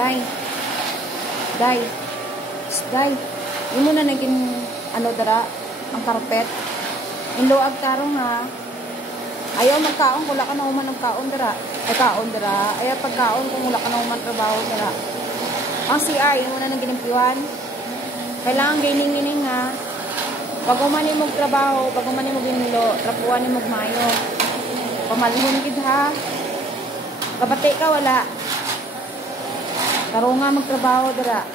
Day. Day. Day. Yung muna naging, ano dara, ang karpet. Inloag tarong ha. Ayaw magkaon, wala ka na uman magkaon dara. Ay kaon dara. Ayaw pagkaon kung wala ka na uman trabaho dara. Ang CR, yung muna nang ginimpiwan. Kailangan gining-gining ha. Pag umanin mong trabaho, pag umanin mong ginilo, trapuan mong mayo. Pamalhon gid ha. Kapati ka, wala. Taro nga magtrabaho dara.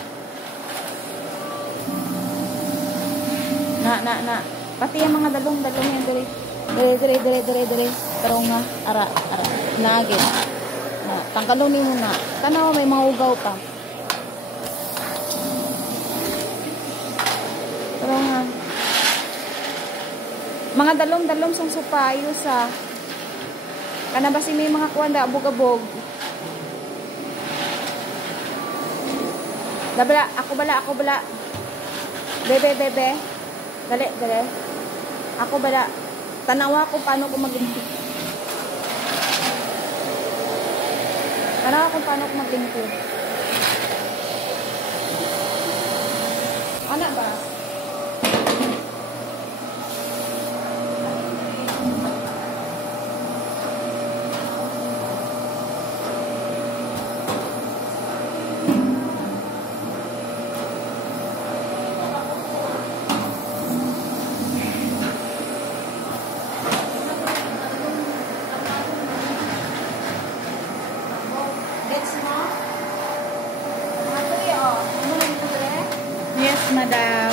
Na. Pati yung mga dalong yan dire. Dire. Taro nga. Ara. Nagin. Na, tangkalunin mo na. Tanaw may mga ugaw pa. Taro nga. Mga dalom sang supayo sa kana ba si may mga kuwanda abog-abog. Dabala, ako bala. Bebe. Dali. Ako bala. Tanawa ko paano ko maglimpyo. Anak ba? Yes, madam.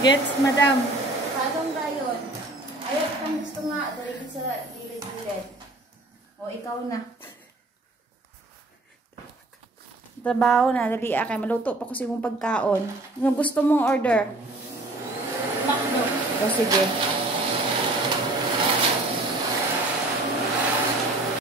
Gets, madam. Kadong gayon. Ayaw kang gusto nga. Dali sa gilid-gilid. O, ikaw na. Trabaho na, dali kay maluto pa kasi mong pagkaon. Ano gusto mong order? Makdo. O sige.